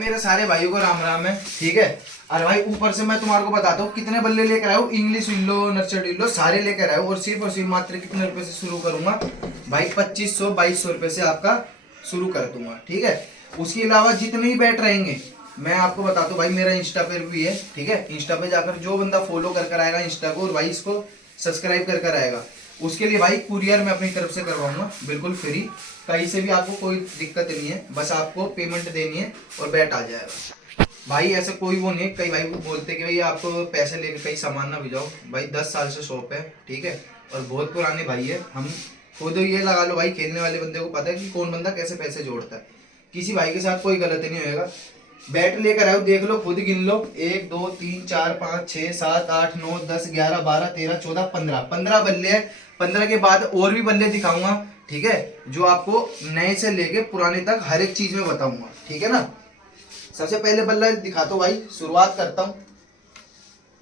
मेरे सारे भाइयों को राम राम है। ठीक है। अरे भाई ऊपर से मैं तुम्हारे को बताता हूँ कितने बल्ले लेकर आया हूँ। इंग्लिश विल्लो, नर्सरी विल्लो सारे लेकर आया हूँ और सिर्फ मात्र कितने रुपए से शुरू करूंगा भाई, 2500-2200 रुपए से आपका शुरू कर दूंगा। ठीक है। उसके अलावा जितने ही बैट रहेंगे मैं आपको बताता हूँ भाई, मेरा इंस्टा पे भी है। ठीक है। इंस्टा पे जाकर जो बंदा फॉलो कर आएगा इंस्टा को और भाई इसको सब्सक्राइब कर आएगा, उसके लिए भाई कुरियर मैं अपनी तरफ से करवाऊंगा बिल्कुल फ्री। कहीं से भी आपको कोई दिक्कत नहीं है, बस आपको पेमेंट देनी है और बैट आ जाएगा भाई। ऐसा कोई वो नहीं है, कई भाई बोलते कि भाई आपको पैसे लेके कहीं सामान ना भिजाओ। भाई 10 साल से शॉप है। ठीक है। और बहुत पुराने भाई है हम। खुद ये लगा लो भाई, खेलने वाले बंदे को पता है कि कौन बंदा कैसे पैसे जोड़ता है। किसी भाई के साथ कोई गलती नहीं होएगा। बैट लेकर आओ, देख लो, खुद गिन लो, 1 2 3 4 5 6 7 8 9 10 11 12 13 14 15 बल्ले हैं। 15 के बाद और भी बल्ले दिखाऊंगा। ठीक है। जो आपको नए से लेके पुराने तक हर एक चीज में बताऊंगा। ठीक है ना। सबसे पहले बल्ला दिखाता हूँ भाई, शुरुआत करता हूँ।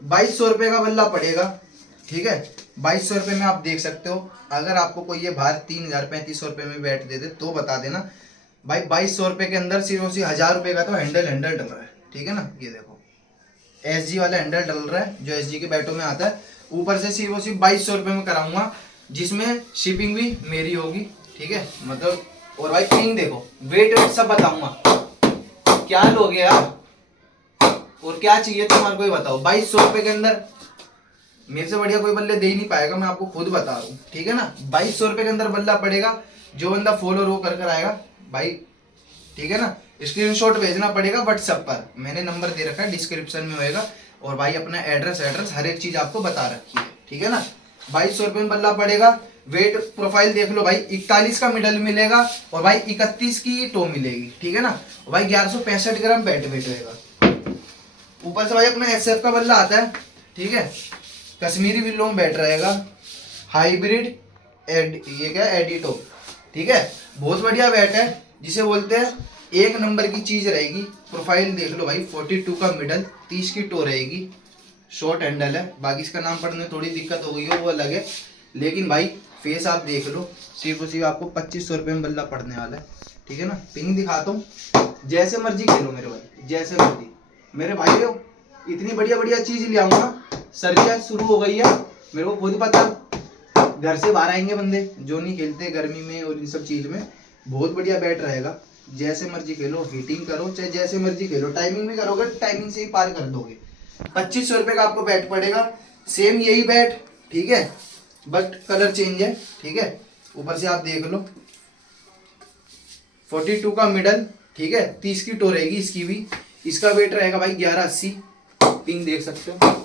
2200 रुपये का बल्ला पड़ेगा। ठीक है। 2200 रुपये में आप देख सकते हो। अगर आपको कोई ये बाहर 3000-3500 रुपये में बैट दे दे तो बता देना भाई। 2200 रुपये के अंदर सिर्फ उसी 1000 रुपये का तो हैंडल डल रहा है। ठीक है ना। ये देखो SG वाला हैंडल डल रहा है जो SG के बैटों में आता है। ऊपर से सिर्फ उसी 2200 रुपये में कराऊंगा, जिसमें शिपिंग भी मेरी होगी। ठीक है। मतलब और भाई पिंग देखो, वेट सब बताऊंगा। क्या लोगे आप और क्या चाहिए तुम्हारे को, बताओ। 2200 रुपये के अंदर मेरे से बढ़िया कोई बल्ले दे ही नहीं पाएगा, मैं आपको खुद बता रहा हूँ। ठीक है ना। 2200 रुपये के अंदर बल्ला पड़ेगा। जो बंदा फॉलो रो कर आएगा भाई, ठीक है ना, स्क्रीनशॉट भेजना पड़ेगा व्हाट्सएप पर। मैंने नंबर दे रखा है, डिस्क्रिप्शन में होएगा। और भाई अपना एड्रेस हर एक चीज आपको बता रखी है। ठीक है ना। 2200 रुपये में बल्ला पड़ेगा। वेट प्रोफाइल देख लो भाई, 41 का मिडल मिलेगा और भाई 31 की टो मिलेगी। ठीक है ना। और भाई 1165 ग्राम बैट वेट होगा। ऊपर से भाई अपना SF का बल्ला आता है। ठीक है। कश्मीरी विल्लो में बैट रहेगा, हाइब्रिड ये क्या एडिटो। ठीक है। बहुत बढ़िया बैट है, जिसे बोलते हैं एक नंबर की चीज रहेगी। प्रोफाइल देख लो भाई, 42 का मिडल, 30 की टो रहेगी, शॉर्ट हैंडल है। बाकी इसका नाम पढ़ने में थोड़ी दिक्कत हो गई हो वो अलग है, लेकिन भाई फेस आप देख लो। सिर्फ आपको 2500 रुपये में बल्ला पड़ने वाला है। ठीक है ना। पिंग दिखाता हूँ, जैसे मर्जी खेलो मेरे भाई, जैसे मर्जी। मेरे भाई हो इतनी बढ़िया बढ़िया चीज ले आऊंगा। सर्दियाँ शुरू हो गई है, मेरे को खुद पता। घर से बाहर आएंगे बंदे जो नहीं खेलते गर्मी में और इन सब चीज में, बहुत बढ़िया बैट रहेगा। जैसे मर्जी खेलो, हीटिंग करो चाहे जैसे मर्जी खेलो, टाइमिंग भी करोगे टाइमिंग से ही पार कर दोगे। 2500 रुपये का आपको बैट पड़ेगा। सेम यही बैट, ठीक है, बट कलर चेंज है। ठीक है। ऊपर से आप देख लो, 42 का मिडल, ठीक है, 30 की टो रहेगी इसकी भी। इसका वेट रहेगा भाई 1180। पिंग देख सकते हो।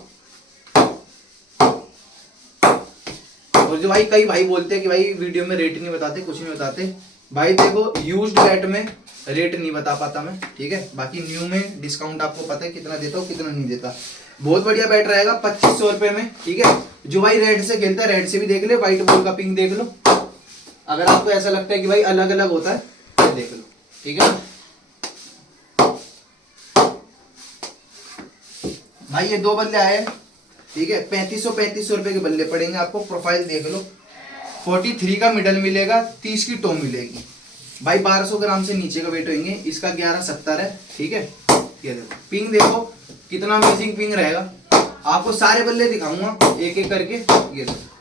और जो भाई कई भाई बोलते हैं कि भाई वीडियो में रेट नहीं बताते, कुछ नहीं बताते। भाई देखो यूज्ड बैट में रेट नहीं बता पाता मैं। ठीक है। बाकी न्यू में डिस्काउंट आपको पता है कितना देता हूँ कितना नहीं देता। बहुत बढ़िया बैट रहेगा 2500 रुपये में। ठीक है। जो भाई रेड से खेलता है रेड से भी देख ले, व्हाइट बॉल का पिंक देख लो। अगर आपको ऐसा लगता है कि भाई अलग अलग होता है तो देख लो। ठीक है भाई। ये दो बल्ले आए। ठीक है। 3500 रुपये के बल्ले पड़ेंगे आपको। प्रोफाइल देख लो, 43 का मिडल मिलेगा, 30 की टो मिलेगी भाई। 1200 ग्राम से नीचे का वेट होंगे। इसका 1170 है। ठीक है। ये देखो पिंग देखो कितना अमेजिंग पिंग रहेगा। आपको सारे बल्ले दिखाऊंगा एक एक करके। ये देखो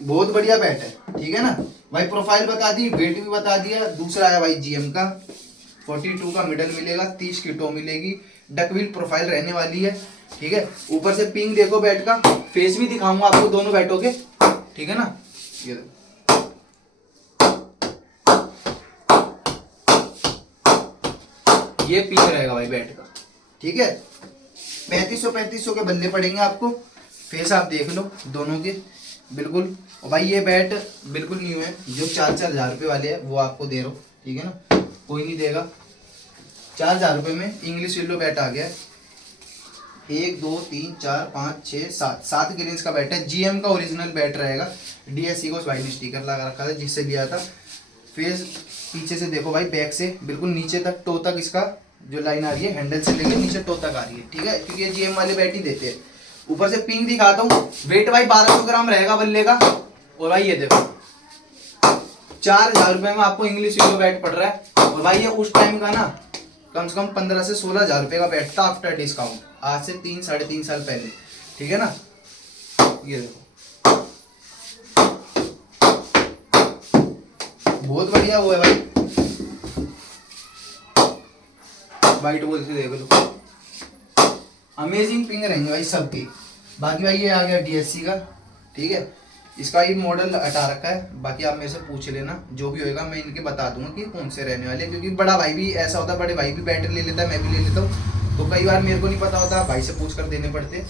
बहुत बढ़िया बैट है। ठीक है ना भाई। प्रोफाइल बता दी, वेट भी बता दिया। दूसरा आया भाई GM का, 42 का मिडल मिलेगा, 30 की टो मिलेगी, डकविल प्रोफाइल रहने वाली है। ठीक है। ऊपर से पिंग देखो बैट का, फेस भी दिखाऊंगा आपको दोनों बैटों के। ठीक है ना। ये देखो ये पिंग रहेगा भाई बैट का। ठीक है। 3500 के बल्ले पड़ेंगे आपको। फेस आप देख लो दोनों के बिल्कुल। और भाई ये बैट बिल्कुल न्यू है, जो 4-4 हजार रुपये वाले है वो आपको दे रहा हूँ। ठीक है ना। कोई नहीं देगा। 4000 रुपये में इंग्लिश विल्लो बैट आ गया। 1 2 3 4 5 6 7 ग्रीन्स का बैट है। GM का ओरिजिनल बैट रहेगा। DSC को वाइट स्टिकर लगा रखा था जिससे लिया था। फेस पीछे से देखो भाई, बैक से बिल्कुल नीचे तक टो तक इसका जो लाइन आ रही है, हैंडल से लेकर नीचे टो तक आ रही है। ठीक है। क्योंकि ये GM वाले बैट ही देते हैं। ऊपर से पिंग दिखाता हूँ। वेट भाई 1200 ग्राम रहेगा बल्ले का। और भाई ये देखो 4,000 रुपये में आपको इंग्लिश विलो बैट पड़ रहा है। और भाई ये उस टाइम का ना कम से कम 15 से 16,000 रुपये का बैट था आफ्टर डिस्काउंट, आज से 3-3.5 साल पहले, ठीक है ना। ये देखो बहुत बढ़िया वो है भाई, वाइट बॉल से देख लो, अमेजिंग पिंग रहेंगे भाई सबकी। बाकी भाई ये आ गया DSC का, ठीक है, इसका ये मॉडल हटा रखा है। बाकी आप मेरे से पूछ लेना, जो भी होएगा मैं इनके बता दूंगा कि कौन से रहने वाले, क्योंकि बड़ा भाई भी ऐसा होता है, बड़े भाई भी बैटरी ले लेता है, मैं भी ले लेता हूँ, तो कई बार मेरे को नहीं पता होता, भाई से पूछ कर देने पड़ते।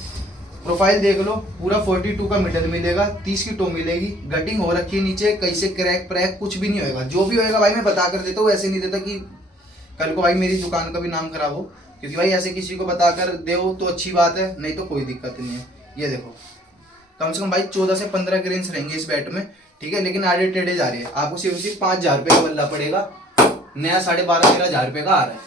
प्रोफाइल देख लो, पूरा 42 का मिडल मिलेगा, 30 की टो मिलेगी, गटिंग हो रखी है नीचे, कहीं से क्रैक प्रैक कुछ भी नहीं होएगा। जो भी होएगा भाई मैं बता कर देता हूँ, ऐसे नहीं देता कि कल को भाई मेरी दुकान का भी नाम खराब हो, क्योंकि भाई ऐसे किसी को बता कर दो तो अच्छी बात है, नहीं तो कोई दिक्कत नहीं है। ये देखो कम से कम भाई 14 से 15 ग्रेन्स रहेंगे इस बैट में, ठीक है, लेकिन आड़े टेढ़े जा रही है। आपको सिर्फ 5,000 रुपये का बल्ला पड़ेगा, नया 12,500-13,000 रुपये का आ रहा है।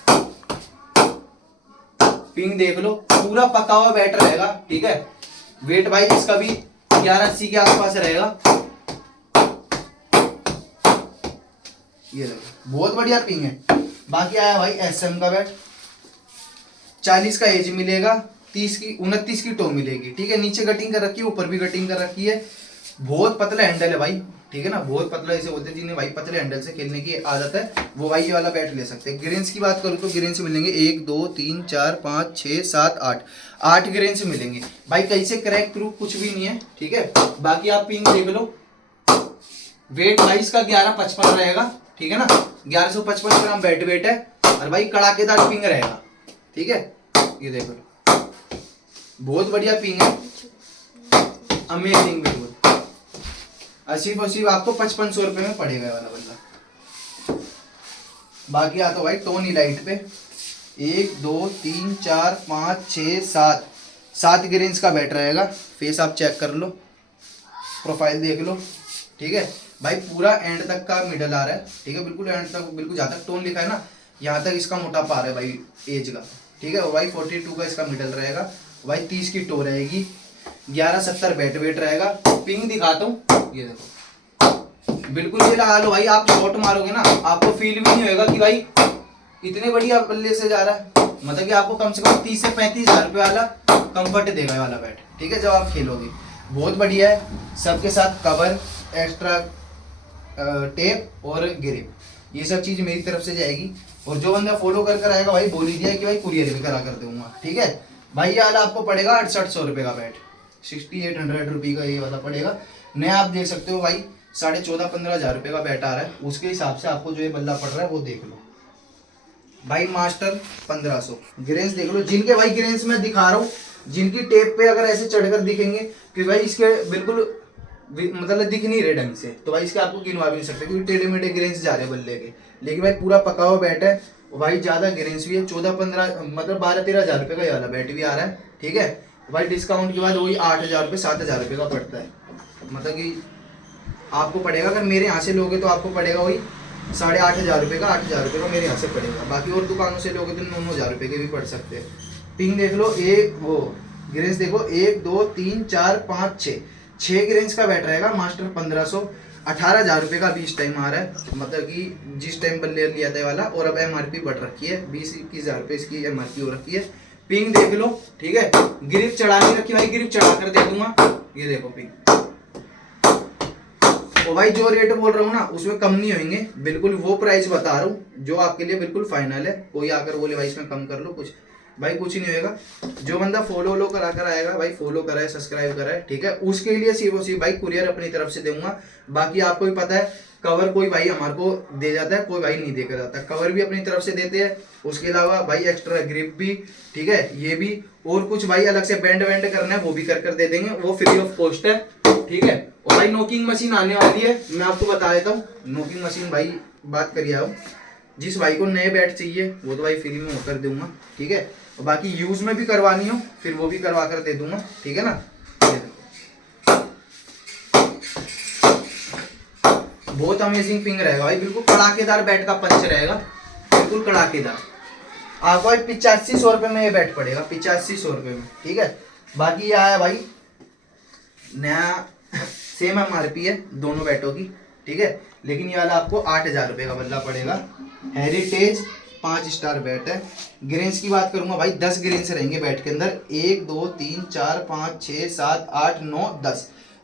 पिंग देख लो, पूरा पका हुआ बैट रहेगा, ठीक है। वेट भाई इसका भी 1180 के आसपास रहेगा। ये देखो बहुत बढ़िया पिंग है। बाकी आया भाई SM का बैट, 40 का एज मिलेगा, 29 की टो मिलेगी, ठीक है। नीचे कटिंग कर रखी है, ऊपर भी कटिंग कर रखी है, बहुत पतला हैंडल है भाई, ठीक है ना, बहुत पतला, ऐसे बोलते हैं जिन्हें भाई पतले हैंडल से खेलने की आदत है वो भाई ये वाला बैट ले सकते हैं। ग्रेन्स की बात करूँ तो ग्रेन्स मिलेंगे 1 2 3 4 5 6 7 8 ग्रेन्स मिलेंगे भाई, कहीं से क्रैक प्रूफ कुछ भी नहीं है, ठीक है। बाकी आप पिंग देख लो, वेट भाई इसका 1155 रहेगा, ठीक है ना, 1155 ग्राम बैट वेट है, और भाई कड़ाकेदार पिंग रहेगा, ठीक है। ये देख लो बहुत बढ़िया पिंग है, अमेजिंग, बिल्कुल सिर्फ आपको 5500 रुपये में पड़ेगा वाला बल्ला। बाकी आता भाई टोनी लाइट पे, 1 2 3 4 5 6 7 ग्रेन्स का बैट रहेगा। फेस आप चेक कर लो, प्रोफाइल देख लो, ठीक है भाई, पूरा एंड तक का मिडल आ रहा है, ठीक है, बिल्कुल एंड तक, बिल्कुल जहाँ तक टोन लिखा है ना यहाँ तक इसका मोटापा आ रहा है भाई एज का, ठीक है। और भाई 42 का इसका मिडल रहेगा भाई, 30 की टो रहेगी, 1170 बैट वेट रहेगा। पिंग दिखाता हूँ, ये देखो बिल्कुल ये लगा लो भाई, आप शॉट मारोगे ना आपको फील भी नहीं होगा कि भाई इतने बढ़िया बल्ले से जा रहा है, मतलब कि आपको कम से कम 30 से 35,000 रुपये वाला कंफर्ट देगा ये वाला बैट, ठीक है, जब आप खेलोगे। बहुत बढ़िया है, सबके साथ कवर, एक्स्ट्रा टेप और ग्रिप, ये सब चीज़ मेरी तरफ से जाएगी। और जो बंदा फॉलो कर आएगा भाई बोल ही दिया कि भाई कुरियर भी करा कर दूंगा, ठीक है। भाई ये वाला आपको पड़ेगा 6800 रुपये का बैट, 6800 रुपये का ये वाला पड़ेगा। नया आप देख सकते हो भाई 14,500-15,000 रुपये का बैट आ रहा है, उसके हिसाब से आपको जो ये बल्ला पड़ रहा है वो देख लो भाई। मास्टर 1500 ग्रेन्स देख लो, जिनके भाई ग्रेन्स में दिखा रहा हूँ, जिनकी टेप पे अगर ऐसे चढ़कर दिखेंगे कि भाई इसके बिल्कुल मतलब दिख नहीं रहे ढंग से, तो भाई इसके आपको गिनवा भी नहीं सकते, क्योंकि टेढ़े मेढ़े ग्रेन्स जा रहे हैं बल्ले के। लेकिन भाई पूरा पका हुआ बैट है, और भाई ज़्यादा ग्रेन्स भी है, 14-15 मतलब 12-13,000 रुपये का ये वाला बैट भी आ रहा है, ठीक है। भाई डिस्काउंट के बाद वही 8,000 रुपये 7,000 रुपये का पड़ता है, मतलब कि आपको पड़ेगा, अगर मेरे यहाँ से लोगे तो आपको पड़ेगा वही 8,500 रुपये का, 8,000 रुपये का मेरे यहाँ से पड़ेगा। बाकी और दुकानों से लोगे तो 9,000 रुपये के भी पड़ सकते हैं। पिंग देख लो, एक वो ग्रेन्स देखो, 1 2 3 4 5 6 ग्रेन्स का बैट रहेगा। मास्टर 1500, 18,000 रुपये का अभी इस टाइम आ रहा है, मतलब कि जिस टाइम बल्ले लिया था वाला, और अब MRP बढ़ रखी है, 20-21,000 रुपये इसकी MRP हो रखी है। पिंग देख लो, ठीक है, ग्रिप चढ़ा नहीं रखी भाई, ग्रिप चढ़ा कर दे दूंगा, ये देखो पिंग। और भाई जो रेट बोल रहा हूँ ना उसमें कम नहीं होंगे, बिल्कुल वो प्राइस बता रहा हूँ जो आपके लिए बिल्कुल फाइनल है। कोई आकर बोले भाई इसमें कम कर लो, कुछ भाई कुछ ही नहीं होएगा। जो बंदा फॉलो करा कर आएगा भाई, फॉलो कराए, सब्सक्राइब कराए, ठीक है, उसके लिए सिर्फ भाई कुरियर अपनी तरफ से दूंगा। बाकी आपको भी पता है कवर कोई भाई हमारे को दे जाता है, कोई भाई नहीं देकर जाता, कवर भी अपनी तरफ से देते हैं। उसके अलावा भाई एक्स्ट्रा ग्रिप भी, ठीक है, ये भी, और कुछ भाई अलग से बैंड करना है वो भी कर दे देंगे, वो फ्री ऑफ कॉस्ट है, ठीक है। और भाई नोकिंग मशीन आने वाली है, मैं आपको बता देता हूँ। नोकिंग मशीन भाई बात करिए आप, जिस भाई को नए बैट चाहिए वो तो भाई फ्री में होकर दूंगा, ठीक है। और बाकी यूज में भी करवानी हो फिर वो भी करवा कर दे दूंगा, ठीक है ना। बहुत अमेजिंग पिंग रहेगा भाई, बिल्कुल कड़ाकेदार बैट का पंच रहेगा, बिल्कुल कड़ाकेदार। आपको भाई 8500 रुपये में ये बैट पड़ेगा, 8500 रुपये में, ठीक है। बाकी ये आया भाई नया, सेम MRP है दोनों बैटों की, ठीक है, लेकिन ये वाला आपको 8,000 रुपये का बल्ला पड़ेगा। हेरिटेज 5 स्टार बैट है। ग्रेन्स की बात करूंगा भाई 10 ग्रेन्स रहेंगे बैट के अंदर, 1 2 3 4 5 6 7 8 9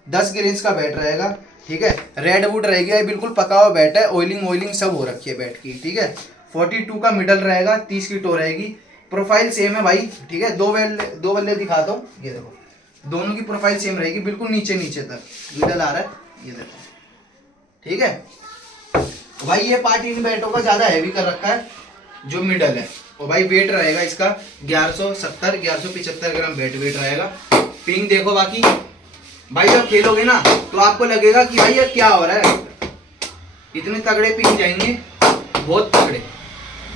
10 ग्रेन्स का बैट रहेगा। ठीक है, रेड वुड रहेगी, ये बिल्कुल पका हुआ बैट है, ऑयलिंग सब हो रखी है बैट की। ठीक है, 42 का मिडल रहेगा, 30 की टो रहेगी। प्रोफाइल सेम है भाई। ठीक है, दो बल्ले दिखाता हूँ, ये देखो दोनों की प्रोफाइल सेम रहेगी, बिल्कुल नीचे तक मिडल आ रहा है, ये देखो। ठीक है भाई, ये पार्ट इन बैटों का ज्यादा हैवी कर रखा है जो मिडल है। और भाई वेट रहेगा इसका 1175 ग्राम वेट रहेगा। पिंग देखो, बाकी भाई जब खेलोगे ना तो आपको लगेगा कि भाई ये क्या हो रहा है, इतने तगड़े पिंग जाएंगे, बहुत तगड़े।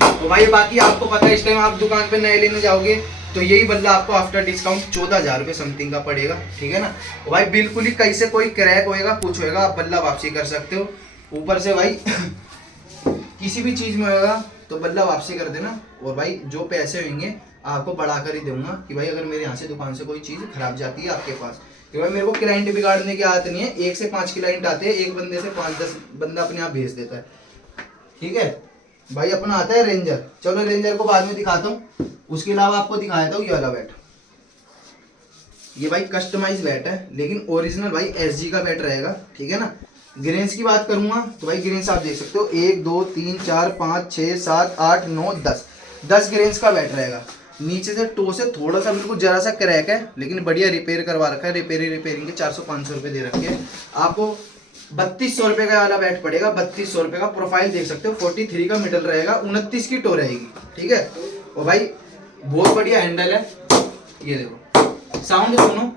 तो भाई बाकी आपको पता है इस टाइम आप दुकान पे नए लेने जाओगे तो यही बल्ला आपको आफ्टर डिस्काउंट 14,000 रुपये समथिंग का पड़ेगा। ठीक है ना। तो भाई बिल्कुल ही कहीं से कोई क्रैक होएगा कुछ होएगा आप बल्ला वापसी कर सकते हो। ऊपर से भाई किसी भी चीज में होगा तो बल्ला वापसी कर देना। और भाई जो पैसे होंगे आपको बढ़ाकर ही दूंगा कि भाई अगर मेरे यहाँ से दुकान से कोई चीज खराब जाती है आपके पास, कि भाई मेरे को क्लाइंट बिगाड़ने की आदत नहीं है। 1 से 5 क्लाइंट आते हैं, एक बंदे से 5-10 बंदा अपने आप भेज देता है। ठीक है भाई, अपना आता है रेंजर। चलो रेंजर को बाद में दिखाता हूँ। उसके अलावा आपको दिखाया था ये वाला बैट, ये भाई कस्टमाइज बैट है लेकिन ओरिजिनल भाई एसजी का बैट रहेगा। ठीक है ना। ग्रेन्स की बात करूंगा तो भाई ग्रेन्स आप देख सकते हो 1 2 3 4 5 6 7 8 9 10 ग्रेन्स का बैट रहेगा। नीचे से टो से थोड़ा सा बिल्कुल जरा सा क्रैक है लेकिन बढ़िया रिपेयर करवा रखा है। रिपेयरिंग के 400-500 रुपये दे रखे हैं। आपको 3200 रुपये का वाला बैट पड़ेगा। 3200 रुपये का प्रोफाइल देख सकते हो, 43 का मिडल रहेगा, 29 की टो रहेगी। ठीक है, और भाई बहुत बढ़िया हैंडल है, ये देखो साउंड सुनो।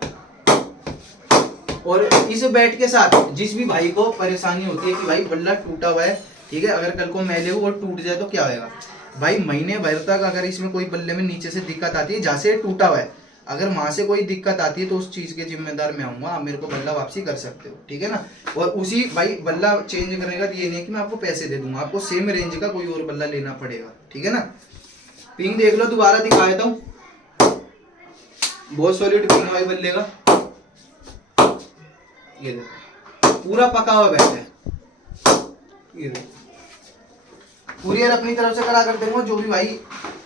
और इस बैट के साथ जिस भी भाई को परेशानी होती है कि भाई बल्ला टूटा हुआ है, ठीक है, अगर कल को मैं ले और टूट जाए तो क्या होगा भाई, महीने भर तक अगर इसमें कोई बल्ले में नीचे से दिक्कत आती है जहाँ से टूटा हुआ है, अगर वहां से कोई दिक्कत आती है तो उस चीज के जिम्मेदार मैं आऊंगा, आप मेरे को बल्ला वापसी कर सकते हो। ठीक है ना। और उसी भाई बल्ला चेंज करने का ये नहीं है कि मैं आपको पैसे दे दूंगा, आपको सेम रेंज का कोई और बल्ला लेना पड़ेगा। ठीक है ना। पिंग देख लो, दोबारा दिखा देता हूँ, बहुत सॉलिड पिंग है भाई बल्ले का। ये देखो पूरा पका हुआ बैठ है, ये देखो कुरियर अपनी तरफ से करा कर दूंगा जो भी भाई।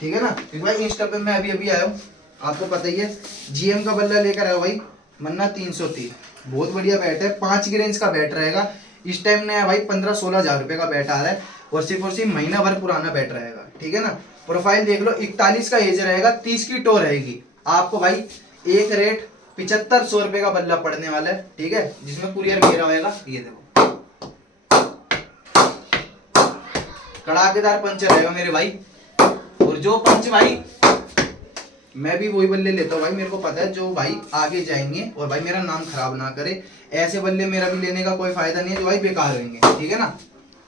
ठीक है ना। क्योंकि भाई इंस्टा पे मैं अभी आया हूँ, आपको पता ही है, जीएम का बल्ला लेकर आया भाई, मन्ना 303, बहुत बढ़िया बैट है। 5 ग्रेन्स का बैट रहेगा। इस टाइम नया भाई 15-16 हजार रुपये का बैट आ रहा है और सिर्फ महीना भर पुराना बैट रहेगा। ठीक है ना। प्रोफाइल देख लो, 41 का एज रहेगा, 30 की टो रहेगी। आपको भाई एक रेट 7500 रुपये का बल्ला पड़ने वाला है। ठीक है, जिसमें कुरियर मेरा होगा। ये देखो कड़ाकेदार पंच रहेगा मेरे भाई। और जो पंच भाई मैं भी वही बल्ले लेता हूँ भाई, मेरे को पता है जो भाई आगे जाएंगे और भाई मेरा नाम खराब ना करे, ऐसे बल्ले मेरा भी लेने का कोई फायदा नहीं है जो भाई बेकार होंगे। ठीक है ना।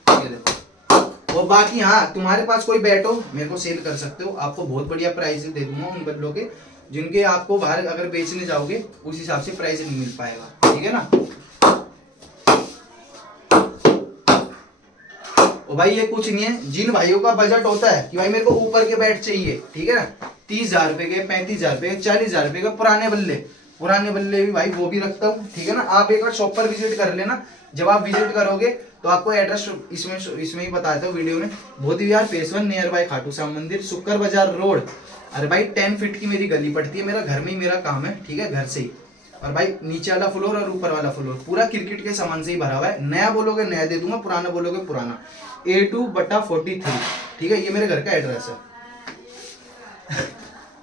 ये देखो। और बाकी हाँ, तुम्हारे पास कोई बैट हो मेरे को सेल कर सकते हो, आपको बहुत बढ़िया प्राइस दे दूंगा उन बल्लों के, जिनके आपको बाहर अगर बेचने जाओगे उस हिसाब से प्राइस नहीं मिल पाएगा। ठीक है ना। और भाई ये कुछ नहीं है, जिन भाइयों का बजट होता है कि भाई मेरे को ऊपर के बैट चाहिए, ठीक है ना, 30,000 रुपए के, 35,000 रुपए के, 40,000 रुपए के पुराने बल्ले भी भाई वो भी रखता हूँ। ठीक है ना। आप एक बार शॉप पर विजिट कर लेना, जब आप विजिट करोगे तो आपको एड्रेस इसमें ही बताता हूँ वीडियो में। बहुत ही यार face 1 near by Khatu Shyam मंदिर, शुक्र बाजार रोड। अरे भाई 10 फीट की मेरी गली पड़ती है, मेरा घर में ही मेरा काम है। ठीक है, घर से ही। और भाई नीचे वाला फ्लोर और ऊपर वाला फ्लोर पूरा क्रिकेट के सामान से ही भरा हुआ है। नया बोलोगे नया दे दूंगा, पुराना बोलोगे पुराना। A2/43। ठीक है, ये मेरे घर का एड्रेस है।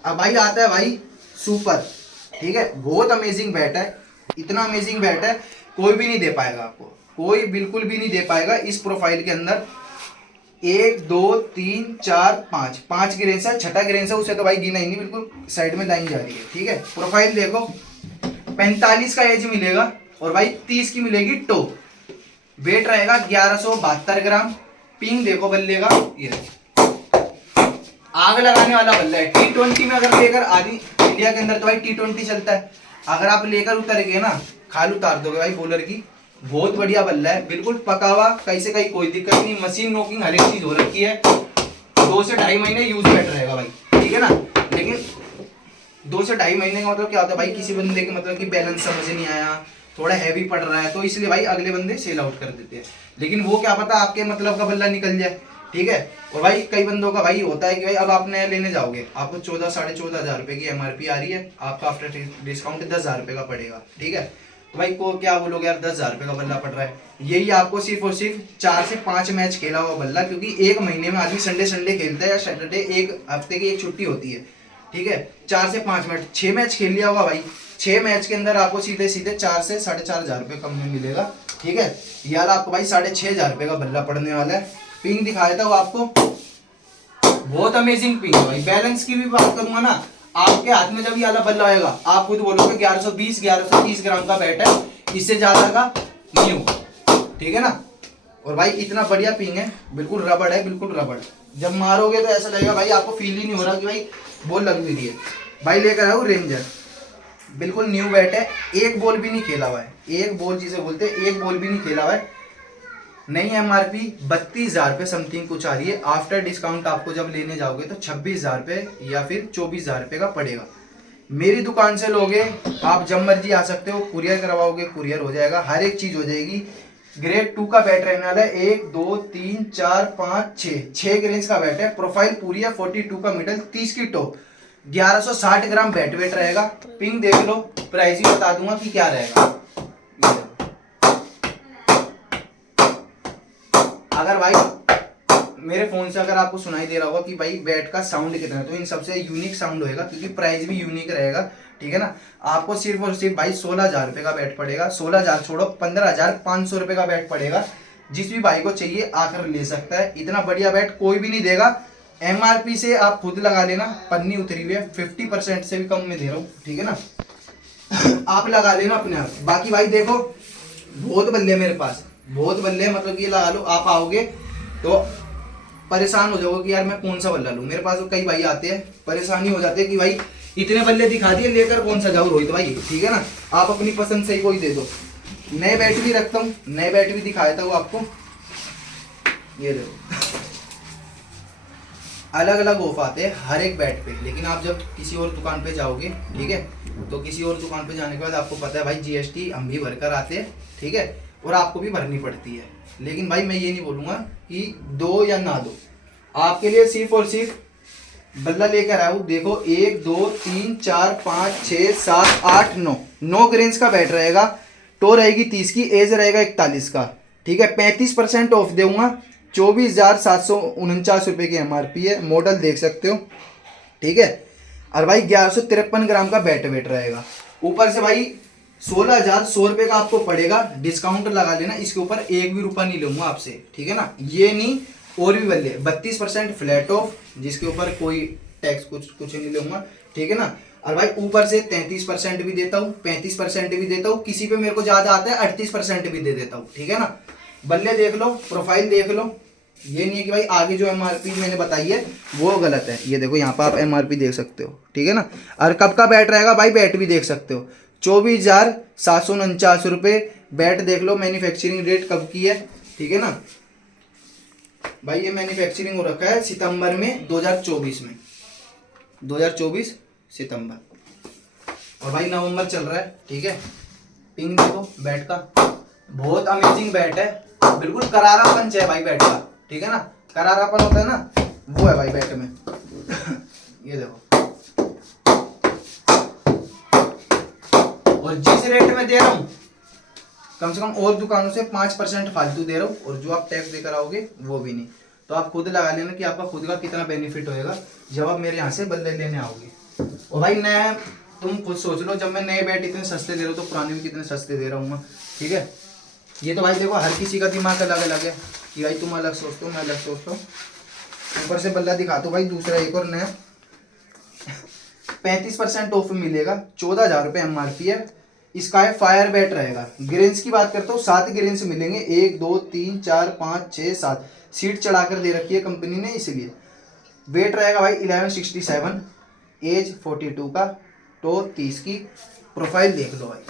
अब भाई आता है भाई सुपर। ठीक है, बहुत अमेजिंग बैट है, इतना अमेजिंग बैट है कोई भी नहीं दे पाएगा आपको, कोई बिल्कुल भी नहीं दे पाएगा। इस प्रोफाइल के अंदर 1 2 3 4 5 ग्रेन्स है, छठा ग्रेन्स है, उसे तो भाई गिना ही नहीं, बिल्कुल साइड में लाइन जा रही है। ठीक है, प्रोफाइल देखो, 45 का एज मिलेगा और भाई 30 की मिलेगी टो। वेट रहेगा 1172 ग्राम। पिंग देखो बल्ले का, ये आग लगाने वाला बल्ला है। T20 में अगर लेकर आदि इंडिया के अंदर तो भाई T20 चलता है, अगर आप लेकर उतर गए ना खाल उतार दोगे भाई बॉलर की। बहुत बढ़िया बल्ला है, बिल्कुल पका हुआ, कहीं से कहीं कोई दिक्कत नहीं, मशीन नोकिंग हर एक चीज हो रखी है। 2 से 2.5 महीने यूज बैठ रहेगा भाई। ठीक है ना। लेकिन 2 से 2.5 महीने का मतलब क्या होता है भाई, किसी बंदे के मतलब कि बैलेंस समझ नहीं आया, थोड़ा हैवी पड़ रहा है, तो इसलिए भाई अगले बंदे सेल आउट कर देते हैं। लेकिन वो क्या पता आपके मतलब का बल्ला निकल जाए, ठीक है। और भाई कई बंदों का भाई होता है कि भाई अब आप नया लेने जाओगे, आपको 14-14.5 रुपए की एमआरपी आ रही है, आपका आफ्टर डिस्काउंट 10,000 रुपए का पड़ेगा, ठीक है। तो भाई को क्या बोलोगे यार, 10,000 रुपए का बल्ला पड़ रहा है। यही आपको सिर्फ और सिर्फ 4 से 5 मैच खेला हुआ बल्ला, क्योंकि एक महीने में आदमी संडे संडे खेलता है या सैटरडे, एक हफ्ते की एक छुट्टी होती है, ठीक है। 4 से 5 मैच, 6 मैच खेल लिया होगा भाई, 6 मैच के अंदर आपको सीधे सीधे 4 से 4,500 रुपये कम में मिलेगा, ठीक है। यार आपको भाई 6,500 रुपये का बल्ला पड़ने वाला है। पिंग दिखाया था वो आपको, बहुत अमेजिंग पिंग है भाई। बैलेंस की भी बात करूंगा ना, आपके हाथ में जब ये वाला बल्ला आएगा आप खुद बोलोगे 1120-1130 ग्राम का बैट है, इससे ज्यादा का नहीं होगा, ठीक है ना। और भाई इतना बढ़िया पिंग है, बिल्कुल रबड़ है, बिल्कुल रबड़। जब मारोगे तो ऐसा लगेगा भाई आपको फील ही नहीं हो रहा कि भाई बॉल लग भी रही है। भाई लेकर आया हूँ रेंजर, बिल्कुल न्यू बैट है, एक बॉल भी नहीं खेला हुआ है, एक बॉल जिसे बोलते हैं, एक बॉल भी नहीं खेला हुआ है। नई एमआरपी 32,000 रुपये समथिंग कुछ आ रही है, आफ्टर डिस्काउंट आपको जब लेने जाओगे तो 26,000 रुपये या फिर 24,000 रुपये का पड़ेगा। मेरी दुकान से लोगे आप जब मर्जी आ सकते हो, कुरियर करवाओगे कुरियर हो जाएगा, हर एक चीज हो जाएगी। ग्रेड 2 का बैट रहने वाला है, 1 2 3 4 5 6 ग्रेन्स का बैट है, प्रोफाइल पूरी है, 42 का मिडल, 30 की टॉप, 1160 ग्राम बैट वेट रहेगा। पिंग देख लो, प्राइस भी बता दूंगा कि क्या रहेगा। अगर भाई मेरे फोन से अगर आपको सुनाई दे रहा होगा कि भाई बैट का साउंड कितना है, तो इन सबसे यूनिक साउंड होएगा, क्योंकि प्राइस भी यूनिक रहेगा, ठीक है ना। आपको सिर्फ और सिर्फ भाई 16,000 रुपये का बैट पड़ेगा, 16,000 छोड़ो 15,500 रुपये का बैट पड़ेगा। जिस भी भाई को चाहिए आकर ले सकता है, इतना बढ़िया बैट कोई भी नहीं देगा। एमआरपी से आप खुद लगा लेना, पन्नी उतरी हुई है, 50% से भी कम में दे रहा हूँ, ठीक है ना। आप लगा लेना अपने आप। बाकी भाई देखो बहुत बल्ले मेरे पास, बहुत बल्ले, मतलब ये लगा लो, आप आओगे तो परेशान हो जाओगे कि यार मैं कौन सा बल्ला लूं। मेरे पास तो कई भाई आते हैं, परेशानी हो जाती है कि भाई इतने बल्ले दिखा दिए, लेकर कौन सा जाऊं रोहित भाई, ठीक है ना। आप अपनी पसंद से ही कोई दे दो। नए बैट भी रखता हूँ, नए बैट भी दिखाया था वो आपको, ये देखो अलग अलग ऑफ आते हैं हर एक बैट पे। लेकिन आप जब किसी और दुकान पे जाओगे, ठीक है, तो किसी और दुकान पे जाने के बाद आपको पता है भाई जीएसटी हम भी भरकर आते हैं, ठीक है, और आपको भी भरनी पड़ती है। लेकिन भाई मैं ये नहीं बोलूँगा कि दो या ना दो, आपके लिए सिर्फ और सिर्फ बल्ला लेकर आया हूँ। देखो 1 2 3 4 5 6 7 8 9 ग्रेन्स का बैट रहेगा, टो रहेगी 30 की, एज रहेगा 41 का, ठीक है। 35% ऑफ दूंगा, 24,749 रुपये की एमआरपी है, मॉडल देख सकते हो, ठीक है। और भाई 1153 ग्राम का बैट वेट रहेगा। ऊपर से भाई 16,100 रुपये का आपको पड़ेगा, डिस्काउंट लगा लेना, इसके ऊपर एक भी रुपया नहीं लूंगा आपसे, ठीक है ना। ये नहीं और भी बल्ले 32% फ्लैट ऑफ, जिसके ऊपर कोई टैक्स कुछ नहीं लूंगा, ठीक है ना। और भाई ऊपर से 33% भी देता हूँ, 35% भी देता हूँ, किसी पे मेरे को ज्यादा आता है 38% भी दे देता हूँ, ठीक है ना। बल्ले देख लो, प्रोफाइल देख लो, ये नहीं है कि भाई आगे जो एमआरपी मैंने बताई है वो गलत है। ये देखो यहाँ पर आप एमआरपी देख सकते हो, ठीक है ना। और कब का बैट रहेगा भाई, बैट भी देख सकते हो, 24,749 रुपये। बैट देख लो, मैन्युफैक्चरिंग डेट कब की है, ठीक है ना भाई। ये मैन्युफैक्चरिंग हो रखा है सितंबर में 2024 में, 2024 सितंबर, और भाई नवंबर चल रहा है, ठीक है। पिंग देखो बैट का, बहुत अमेजिंग बैट है, बिल्कुल करारा पंच है भाई बैट का, ठीक है ना। करारापन होता है ना, वो है भाई बैट में। ये देखो, और जिस रेट में दे रहा हूँ कम से कम और दुकानों से 5% फालतू दे रहा हूँ, और जो आप टैक्स देकर आओगे वो भी नहीं। तो आप खुद लगा लेना कि आपका खुद का कितना बेनिफिट होएगा जब आप मेरे यहाँ से बल्ले लेने आओगे। और भाई नया, तुम खुद सोच लो, जब मैं नए बैट इतने सस्ते दे रहा हूँ तो पुराने भी कितने सस्ते दे रहा हूँ, ठीक है। ये तो भाई देखो हर किसी का दिमाग अलग अलग है कि भाई तुम अलग सोचते हो, मैं अलग सोचता हूँ। ऊपर से बल्ला दिखा दो भाई, दूसरा एक और नया 35% ऑफ मिलेगा, 14,000 रुपये एमआरपी है। स्काई फायर बैट रहेगा। ग्रेन्स की बात करता हूँ, 7 ग्रेन्स मिलेंगे, 1 2 3 4 5 6 7, सीट चढ़ाकर दे रखी है कंपनी ने इसलिए। वेट रहेगा भाई 1167, एज 42 का, टो 30 की। प्रोफाइल देख लो भाई,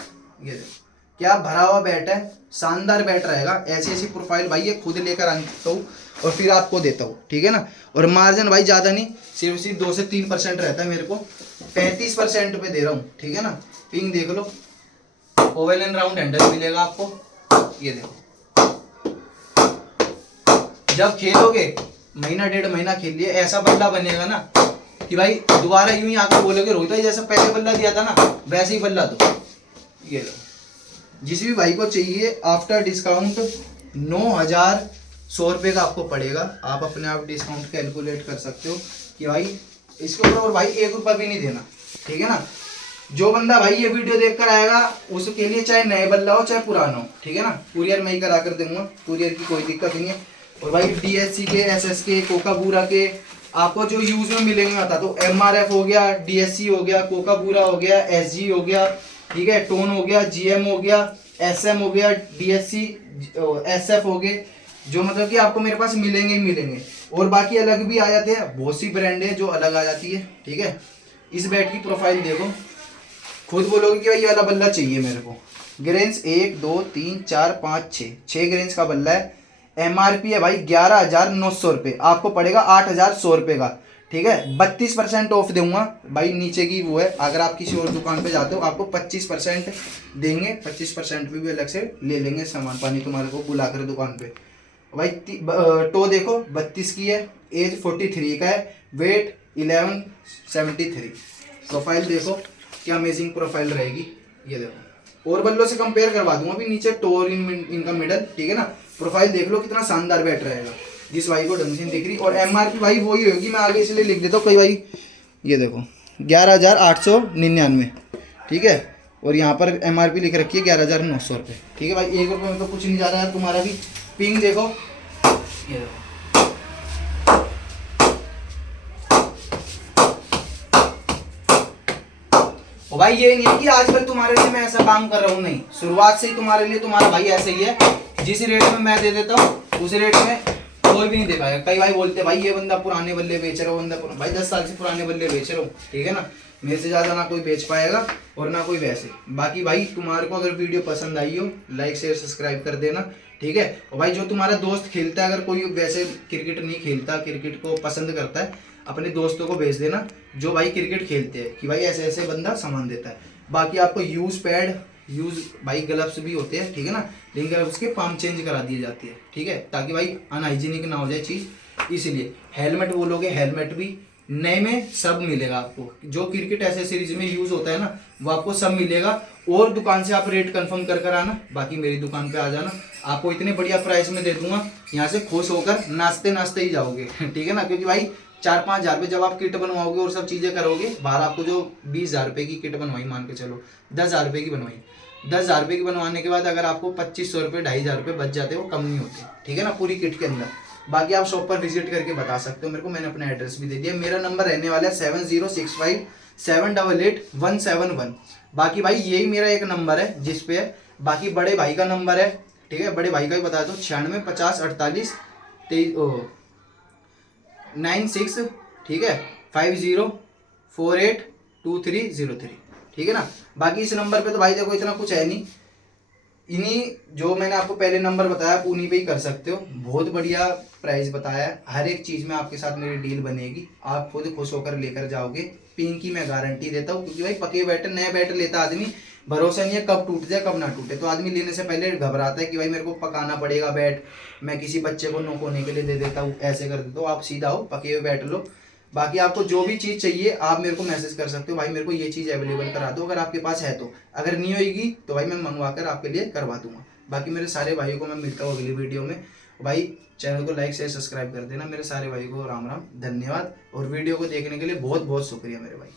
ये देखो क्या भरा हुआ बैट है, शानदार बैट रहेगा। ऐसी ऐसी प्रोफाइल भाई ये खुद लेकर आता हूँ और फिर आपको देता हूँ, ठीक है ना। और मार्जिन भाई ज़्यादा नहीं, सिर्फ 2 से 3% रहता है, मेरे को 35% पे दे रहा हूँ, ठीक है ना। पिंग देख लो, ओवल एंड राउंड हैंडल मिलेगा आपको। ये देखो, जब खेलोगे महीना डेढ़ महीना खेल लिए, ऐसा बल्ला बनेगा ना कि भाई दोबारा यूं ही आकर बोलोगे रोहित भाई जैसा पहले बल्ला दिया था ना वैसे ही बल्ला दो। ये लो, जिस भी भाई को चाहिए आफ्टर डिस्काउंट 9,100 रुपये का आपको पड़ेगा। आप अपने आप डिस्काउंट कैलकुलेट कर सकते हो कि भाई इसके ऊपर और भाई 1 रुपया भी नहीं देना, ठीक है ना। जो बंदा भाई ये वीडियो देख कर आएगा उसके लिए चाहे नए बल्ला हो चाहे पुराना हो, ठीक है ना, कुरियर मैं ही करा कर दूंगा, कुरियर की कोई दिक्कत नहीं है। और भाई DSC के, SS के, कोकाबूरा के आपको जो यूज में मिलेंगे बता तो MRF हो गया, DSC हो गया, कोकाबूरा हो गया, SG हो गया, ठीक है, टोन हो गया, GM हो गया, SM हो गया, DSC, SF हो गए, जो मतलब कि आपको मेरे पास मिलेंगे ही मिलेंगे। और बाकी अलग भी आ जाते हैं, बहुत सी ब्रांड है जो अलग आ जाती है, ठीक है। इस बैट की प्रोफाइल देखो, खुद बोलोगे कि भाई ये वाला बल्ला चाहिए मेरे को। ग्रेन्स 1 2 3 4 5 6 ग्रेन्स का बल्ला है। MRP है भाई 11,900 रुपये, आपको पड़ेगा 8,100 रुपये का, ठीक है। 32% ऑफ दूंगा भाई, नीचे की वो है। अगर आप किसी और दुकान पे जाते हो आपको 25% देंगे, 25% भी अलग से ले लेंगे सामान पानी तुम्हारे को बुलाकर दुकान पे। भाई टो देखो 32 की है, एज 43 का है, वेट 1173। प्रोफाइल देखो क्या अमेजिंग प्रोफाइल रहेगी, ये देखो। और बल्लों से कंपेयर करवा दूंगा अभी नीचे टो और इनका मिडल, ठीक है ना। प्रोफाइल देख लो कितना शानदार बैठ रहेगा, जिस भाई को ढंग से दिख रही। और MRP भाई वही होगी, मैं आगे इसलिए लिख देता हूँ कई भाई, ये देखो 11,899, ठीक है। और यहाँ पर MRP लिख रखी है 11,900 रुपये, ठीक है भाई। 1 रुपये में तो कुछ नहीं जा रहा है तुम्हारा भी। पिंग देखो, ये देखो, और भाई ये नहीं है कि आजकल तुम्हारे लिए मैं ऐसा काम कर रहा हूँ, नहीं, शुरुआत से ही तुम्हारे लिए तुम्हारा भाई ऐसे ही है। जिस रेट में मैं दे देता हूँ उस रेट में कोई भी नहीं दे पाएगा। कई भाई बोलते हैं भाई ये बंदा पुराने बल्ले बेच रहा हो, बंदा भाई 10 साल से पुराने बल्ले बेच रहा हूँ, ठीक है ना। मेरे से ज़्यादा ना कोई बेच पाएगा और ना कोई वैसे। बाकी भाई तुम्हारे को अगर वीडियो पसंद आई हो लाइक शेयर सब्सक्राइब कर देना, ठीक है। और भाई जो तुम्हारा दोस्त खेलता है, अगर कोई वैसे क्रिकेट नहीं खेलता, क्रिकेट को पसंद करता है, अपने दोस्तों को भेज देना जो भाई क्रिकेट खेलते हैं कि भाई ऐसे ऐसे बंदा सामान देता है। बाकी आपको यूज पैड, यूज भाई ग्लव्स भी होते हैं, ठीक है ना, लेकिन ग्लव्स के पाम चेंज करा दिए जाती है, ठीक है, ताकि भाई अनहाइजीनिक ना हो जाए चीज़। इसलिए हेलमेट बोलोगे, हेलमेट भी नए में सब मिलेगा आपको। जो क्रिकेट एसेसरीज में यूज होता है ना वो आपको सब मिलेगा। और दुकान से आप रेट कंफर्म कर कर आना, बाकी मेरी दुकान पे आ जाना, आपको इतने बढ़िया प्राइस में दे दूंगा, यहाँ से खुश होकर नाचते नाचते ही जाओगे, ठीक है ना। क्योंकि भाई 4-5 हज़ार रुपये जब आप किट बनवाओगे और सब चीज़ें करोगे, बाहर आपको जो 20,000 रुपये की किट बनवाई, मान के चलो 10,000 रुपये की बनवाई, 10,000 रुपये की बनवाने के बाद अगर आपको 2,500 रुपये 2,500 रुपये बच जाते हैं, वो कम नहीं होते, ठीक है ना, पूरी किट के अंदर। बाकी आप शॉप पर विजिट करके बता सकते हो मेरे को, मैंने अपना एड्रेस भी दे दिया। मेरा नंबर रहने वाला है 7065788171। बाकी भाई यही मेरा एक नंबर है जिस पे है। बाकी बड़े भाई का नंबर है, ठीक है, बड़े भाई का भी बता दो, 96504896, ठीक है, 50482303, ठीक है ना। बाकी इस नंबर पे तो भाई देखो इतना कुछ है नहीं, इन्हीं जो मैंने आपको पहले नंबर बताया आप उन्हीं पे ही कर सकते हो। बहुत बढ़िया प्राइस बताया है, हर एक चीज़ में आपके साथ मेरी डील बनेगी, आप खुद खुश होकर लेकर जाओगे। पिन की मैं गारंटी देता हूँ, क्योंकि भाई पके बैट, नए बैट लेता आदमी, भरोसा नहीं है कब टूट जाए कब ना टूटे, तो आदमी लेने से पहले घबराता है कि भाई मेरे को पकाना पड़ेगा बैट, मैं किसी बच्चे को नोक होने के लिए दे देता हूँ, ऐसे कर देता हूँ। आप सीधा हो, पके हुए बैट लो। बाकी आपको जो भी चीज़ चाहिए आप मेरे को मैसेज कर सकते हो, भाई मेरे को ये चीज़ अवेलेबल करा दो, अगर आपके पास है तो। अगर नहीं होगी तो भाई मैं मंगवा कर आपके लिए करवा दूंगा। बाकी मेरे सारे भाइयों को मैं मिलता हूँ अगली वीडियो में। भाई चैनल को लाइक शेयर सब्सक्राइब कर देना। मेरे सारे भाई को राम राम, धन्यवाद। और वीडियो को देखने के लिए बहुत बहुत शुक्रिया मेरे भाई।